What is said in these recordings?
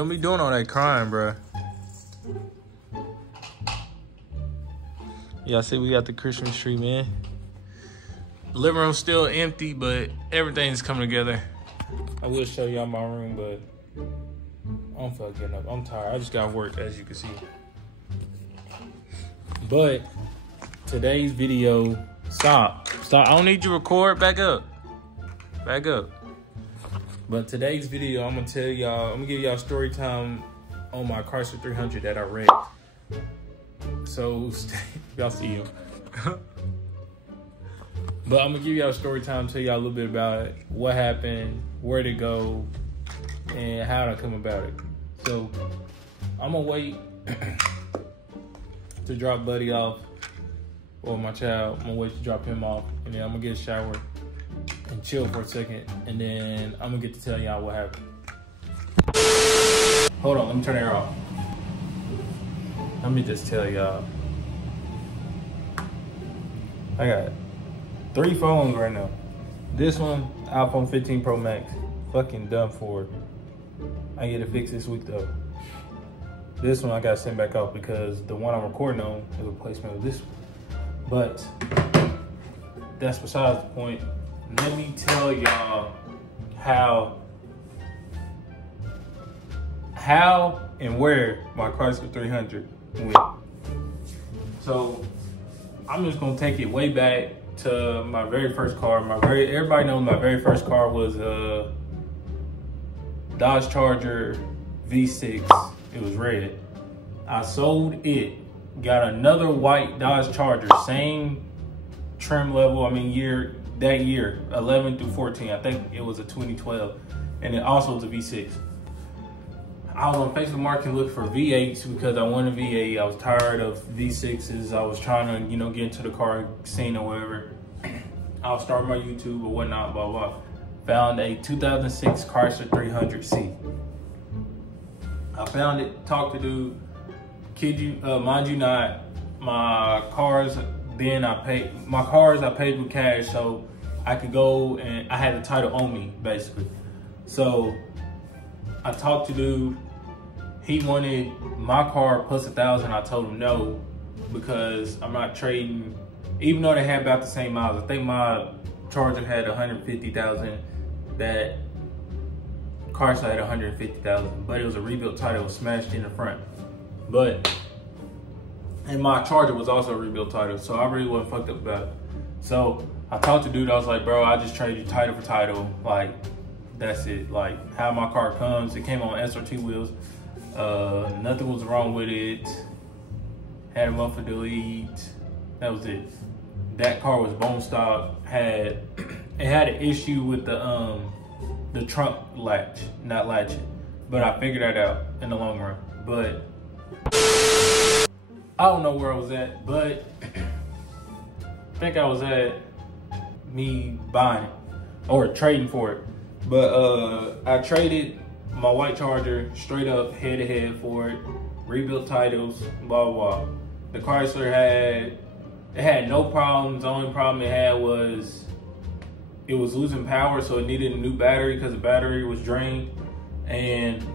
Don't be doing all that crying, bro. Yeah, I see we got the Christmas tree, man. The living room's still empty, but everything's coming together. I will show y'all my room, but I don't feel like getting up. I'm tired. I just got work, as you can see. But today's video, stop. I don't need you to record. Back up. But today's video, I'm gonna give y'all story time on my Chrysler 300 that I wrecked. So y'all see him. But I'm gonna give y'all story time, tell y'all a little bit about it, what happened, where to go, and how to come about it. So I'm gonna wait to drop Buddy off, or my child. I'm gonna wait to drop him off, and then I'm gonna get a shower and chill for a second, and then I'm gonna get to tell y'all what happened. Hold on, let me turn it off. Let me just tell y'all. I got 3 phones right now. This one, iPhone 15 Pro Max, fucking done for. I get it fixed this week though. This one I got sent back off because the one I'm recording on is a replacement of this one. But that's besides the point. Let me tell y'all how and where my Chrysler 300 went. So I'm just gonna take it way back to my very first car. Everybody knows my very first car was a Dodge Charger V6. It was red. I sold it, got another white Dodge Charger, same trim level. I mean, that year, 11 through 14. I think it was a 2012, and it also was a V6. I was on Facebook Market looking for V8s because I wanted a V8. I was tired of V6s. I was trying to, get into the car scene or whatever. I was starting my YouTube or whatnot, blah, blah. Found a 2006 Chrysler 300C. I found it, talked to dude. Kid you, mind you not, my cars I paid with cash, so I could go and I had the title on me, basically. So I talked to dude. He wanted my car plus 1,000. I told him no, because I'm not trading, even though they had about the same miles. I think my Charger had 150,000. That Chrysler had 150,000, but it was a rebuilt title. It was smashed in the front. And my Charger was also a rebuilt title, so I really wasn't fucked up about it. So I talked to dude. I was like, bro, I just traded you title for title. Like, that's it. Like, how my car comes. It came on SRT wheels. Nothing was wrong with it. Had a month for delete. That was it. That car was bone stock. It had an issue with the trunk latch, not latching. But I figured that out in the long run. But I don't know where I was at, but I think I was at me buying it or trading for it. But I traded my white Charger straight up head to head for it. Rebuilt titles, blah, blah. The Chrysler had no problems. The only problem it had was it was losing power, so it needed a new battery because the battery was drained. And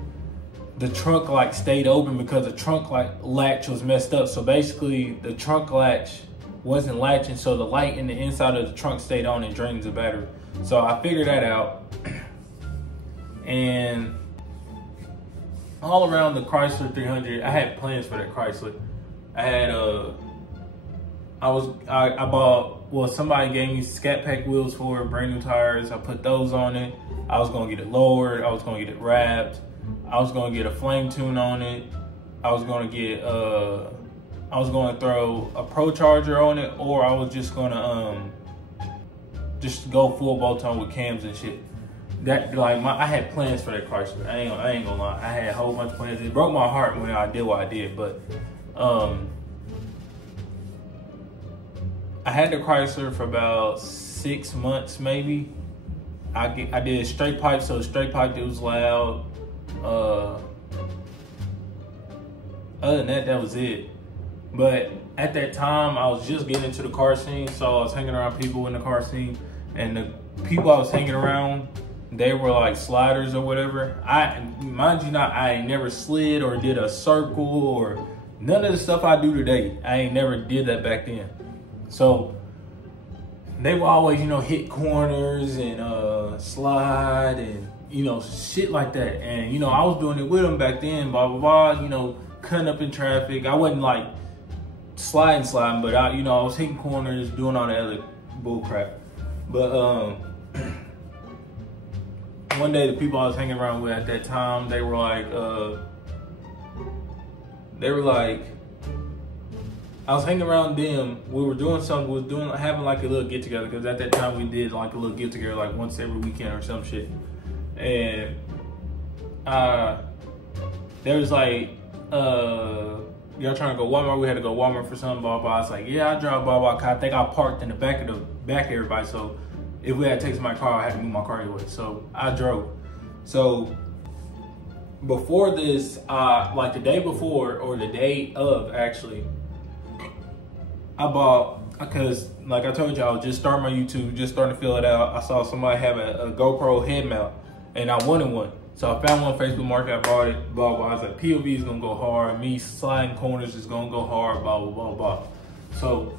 the trunk stayed open because the trunk latch was messed up. So basically the trunk latch wasn't latching, so the light in the inside of the trunk stayed on and drains the battery. So I figured that out. And all around the Chrysler 300, I had plans for that Chrysler. I bought, somebody gave me Scat Pack wheels for it, brand new tires. I put those on it. I was gonna get it lowered. I was gonna get it wrapped. I was gonna get a flame tune on it. I was gonna throw a Pro Charger on it, or I was just gonna just go full bolt-on with cams and shit. I had plans for that Chrysler. I ain't gonna lie. I had a whole bunch of plans. It broke my heart when I did what I did, but I had the Chrysler for about 6 months, maybe. I did straight pipe, so straight pipe, it was loud. Other than that, that was it. But at that time, I was just getting into the car scene, so I was hanging around people in the car scene, and the people I was hanging around, they were like sliders or whatever. Mind you not, I ain't never slid or did a circle or none of the stuff I do today. I ain't never did that back then. So they would always, you know, hit corners and slide and, you know, shit like that. And, you know, I was doing it with them back then, blah, blah, blah, you know, cutting up in traffic. I wasn't like sliding, but I, you know, I was hitting corners, doing all that other bull crap. But one day the people I was hanging around with at that time, they were like, I was hanging around them. We were doing something. We was having like a little get together because at that time we did like a little get together like once every weekend or some shit. And there was like, y'all trying to go Walmart. We had to go Walmart for something. Blah blah. I was like, yeah, I drive blah blah. I think I parked in the back of everybody. So if we had to take my car, I had to move my car anyway. So I drove. So before this, like the day before or the day of actually, I bought, because like I told you, I was just starting my YouTube, just starting to fill it out. I saw somebody have a GoPro head mount and I wanted one. So I found one on Facebook Market, I bought it, blah, blah. I was like, POV is gonna go hard. Me sliding corners is gonna go hard, blah, blah, blah, blah. So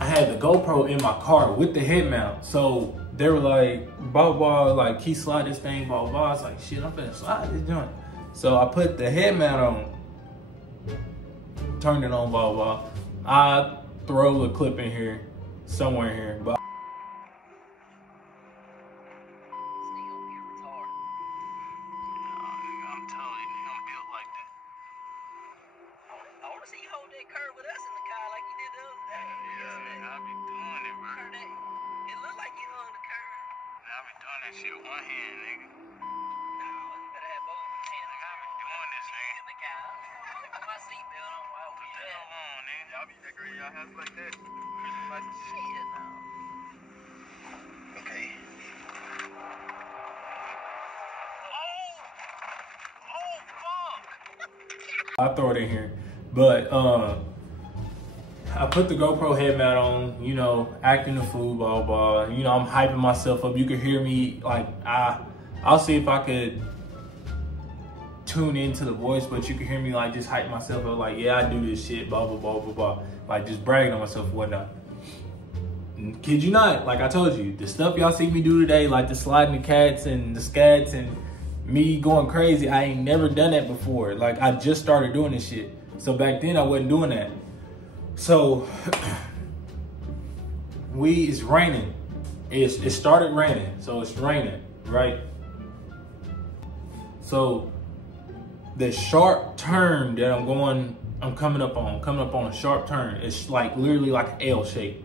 I had the GoPro in my car with the head mount. So they were like, blah, blah, like, keep slide this thing, blah, blah. I was like, shit, I'm finna slide this joint. So I put the head mount on, turned it on, blah, blah. I throw a clip in here, somewhere in here, but shit with one hand, nigga. No, you better have both hands. Like, I be doing this, nigga. In the car. Put my seatbelt on while we do that. Come on, nigga. Y'all be decorating y'all house like that. Christmas lights and shit. No. Okay. Oh, fuck. I throw it in here. But I put the GoPro head mount on, you know, acting the fool, blah, blah. You know, I'm hyping myself up. You can hear me, like, I'll see if I could tune into the voice, but you can hear me, like, just hype myself up, like, yeah, I do this shit, blah, blah, blah, blah, blah. Like, just bragging on myself and whatnot. And kid you not, like I told you, the stuff y'all see me do today, like the sliding the cats and the scats and me going crazy, I ain't never done that before. Like, I just started doing this shit. So back then, I wasn't doing that. So it's raining. It started raining, so it's raining, right? So the sharp turn that I'm coming up on a sharp turn. It's like literally like an L shape.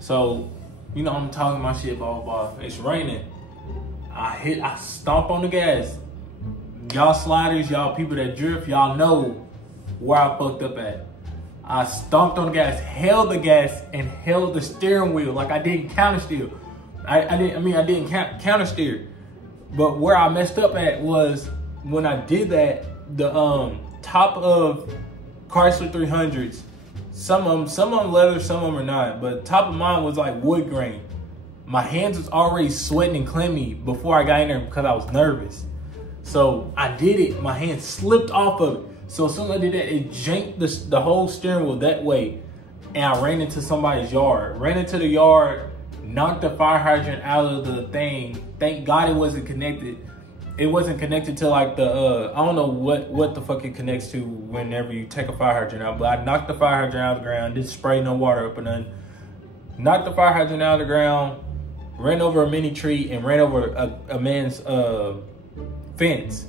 So, you know, I'm talking my shit, blah, blah, blah. It's raining. I stomp on the gas. Y'all sliders, y'all people that drift, y'all know where I fucked up at. I stomped on the gas, held the gas, and held the steering wheel like I didn't counter steer. I didn't counter steer. But where I messed up at was when I did that, the top of Chrysler 300s, some of them leather, some of them are not, but top of mine was like wood grain. My hands was already sweating and clammy before I got in there because I was nervous. So I did it, my hand slipped off of it. So as soon as I did that, it janked the whole steering wheel that way. And I ran into somebody's yard. Ran into the yard, knocked the fire hydrant out of the thing. Thank God it wasn't connected. It wasn't connected to like the, I don't know what the fuck it connects to whenever you take a fire hydrant out. But I knocked the fire hydrant out of the ground, didn't spray no water up or nothing. Knocked the fire hydrant out of the ground, ran over a mini tree and ran over a man's fence.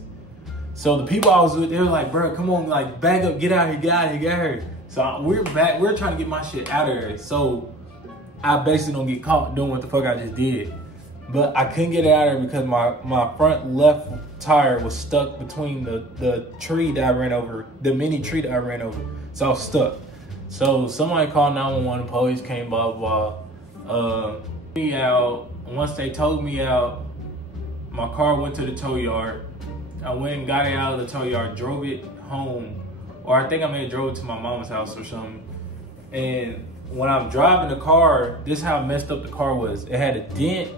So the people I was with, they were like, bro, come on, like, back up, get out here, get out here, get out here. So we're trying to get my shit out of there. So I basically don't get caught doing what the fuck I just did. But I couldn't get it out of there because my front left tire was stuck between the tree that I ran over, the mini tree that I ran over. So I was stuck. So somebody called 911, the police came, blah, blah. Me out. Once they towed me out, my car went to the tow yard. I went and got it out of the tow yard, drove it home, or I think I may have drove it to my mama's house or something. And when I'm driving the car, this is how messed up the car was. It had a dent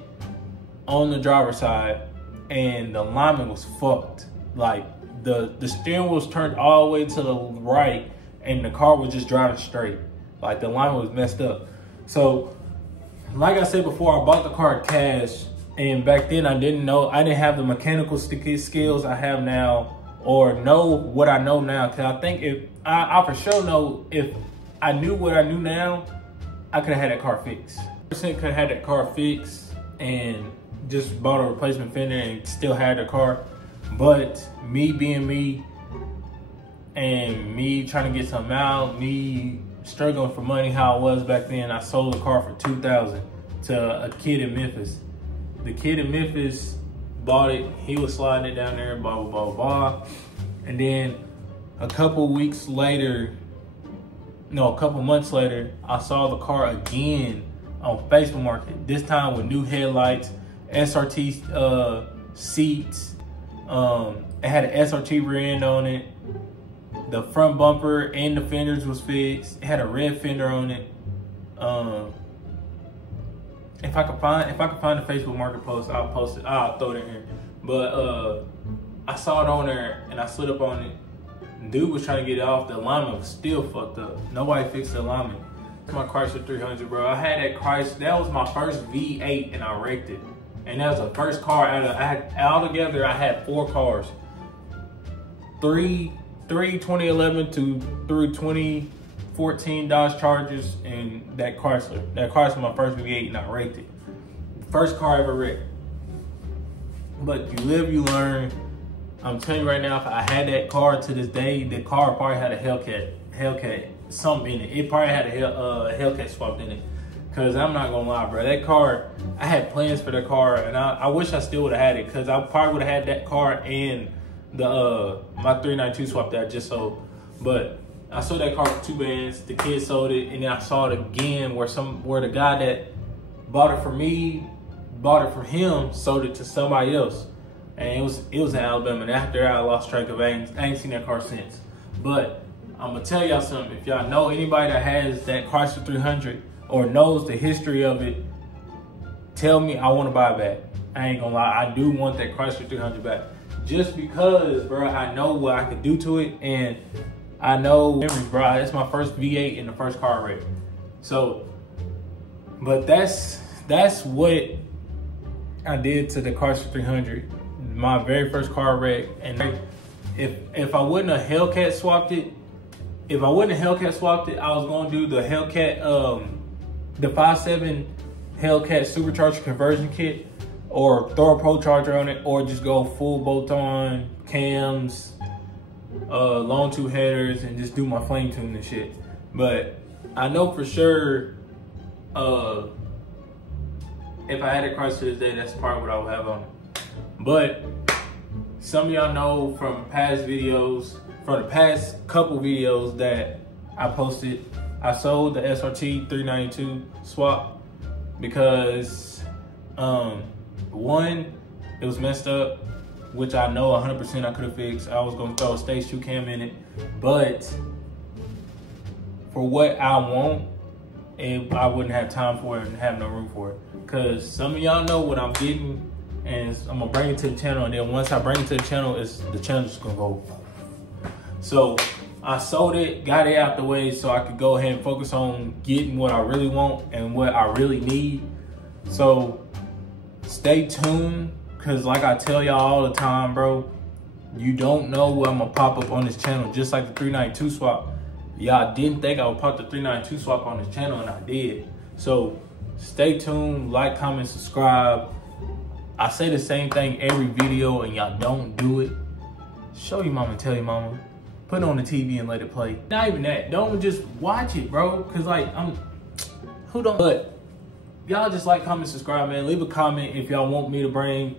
on the driver's side, and the alignment was fucked. Like the steering wheel was turned all the way to the right, and the car was just driving straight. Like the alignment was messed up. So, like I said before, I bought the car cash, and back then I didn't have the mechanical skills I have now, or know what I know now. Cause I think if I for sure know if I knew what I knew now, I could have had that car fixed. Could have had that car fixed and just bought a replacement fender and still had the car. But me being me and me trying to get something out, me struggling for money how I was back then, I sold the car for $2,000 to a kid in Memphis. The kid in Memphis bought it. He was sliding it down there, blah, blah, blah, blah. And then a couple months later, I saw the car again on Facebook Market. This time with new headlights, SRT seats. It had an SRT rear end on it. The front bumper and the fenders was fixed. It had a red fender on it. If I could find the Facebook Market post, I'll post it. I'll throw it in here. But I saw it on there and I slid up on it. Dude was trying to get it off. The alignment was still fucked up. Nobody fixed the alignment. It's my Chrysler 300, bro. I had that Chrysler. That was my first V8 and I wrecked it. And that was the first car altogether. I had 4 cars. Three 2011 through 2014 Dodge Chargers and that Chrysler. That Chrysler was my first V8 and I wrecked it. First car I ever wrecked. But you live, you learn. I'm telling you right now, if I had that car to this day, the car probably had a Hellcat, something in it. It probably had a Hellcat swapped in it. Cause I'm not gonna lie, bro. That car, I had plans for that car, and I wish I still would have had it. Cause I probably would have had that car and the my 392 swap that I just sold. But I sold that car for $2,000. The kid sold it, and then I saw it again where the guy that bought it from me, bought it from him, sold it to somebody else. And it was in Alabama. And after that, I lost track of it. I ain't seen that car since. But I'm gonna tell y'all something. If y'all know anybody that has that Chrysler 300 or knows the history of it, tell me. I want to buy it back. I ain't gonna lie. I do want that Chrysler 300 back. Just because, bro, I know what I could do to it, and I know memories, bro. It's my first V8 and the first car wreck. So, but that's what I did to the Chrysler 300. My very first car wreck. And if I wouldn't have Hellcat swapped it, I was gonna do the Hellcat, the 5.7 Hellcat supercharger conversion kit, or throw a Pro Charger on it, or just go full bolt-on cams, long tube headers, and just do my flame tune and shit. But I know for sure, if I had a Chrysler today, that's probably what I would have on it. But some of y'all know from past videos, from the past couple videos that I posted, I sold the SRT 392 swap because one, it was messed up, which I know 100% I could have fixed. I was gonna throw a stage 2 cam in it, but for what I want, I wouldn't have time for it and have no room for it. Cause some of y'all know what I'm getting, and I'm gonna bring it to the channel, and then once I bring it to the channel, the channel's gonna go. So I sold it, got it out the way so I could go ahead and focus on getting what I really want and what I really need. So stay tuned, cause like I tell y'all all the time, bro, you don't know what I'm gonna pop up on this channel. Just like the 392 swap. Y'all didn't think I would pop the 392 swap on this channel, and I did. So stay tuned, like, comment, subscribe. I say the same thing every video and y'all don't do it. Show your mama and tell your mama. Put it on the TV and let it play. Not even that. Don't just watch it, bro. Cause like, who don't? But y'all just like, comment, subscribe, man. Leave a comment if y'all want me to bring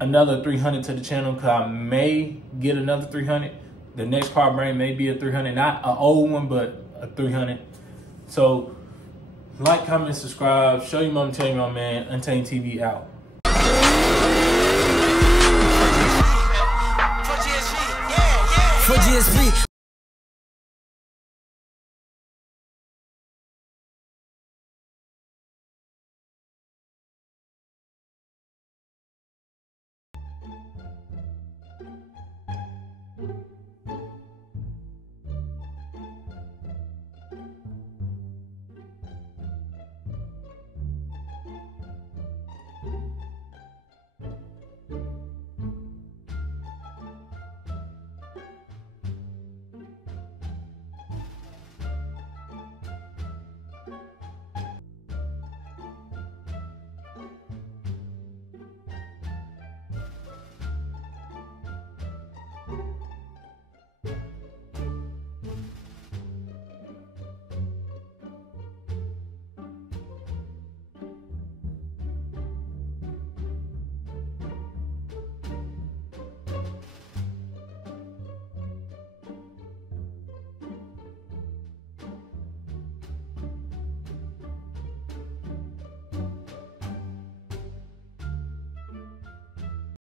another 300 to the channel. Cause I may get another 300. The next car I bring may be a 300. Not an old one, but a 300. So like, comment, subscribe. Show your mama, tell your mama, man. Untamed TV out.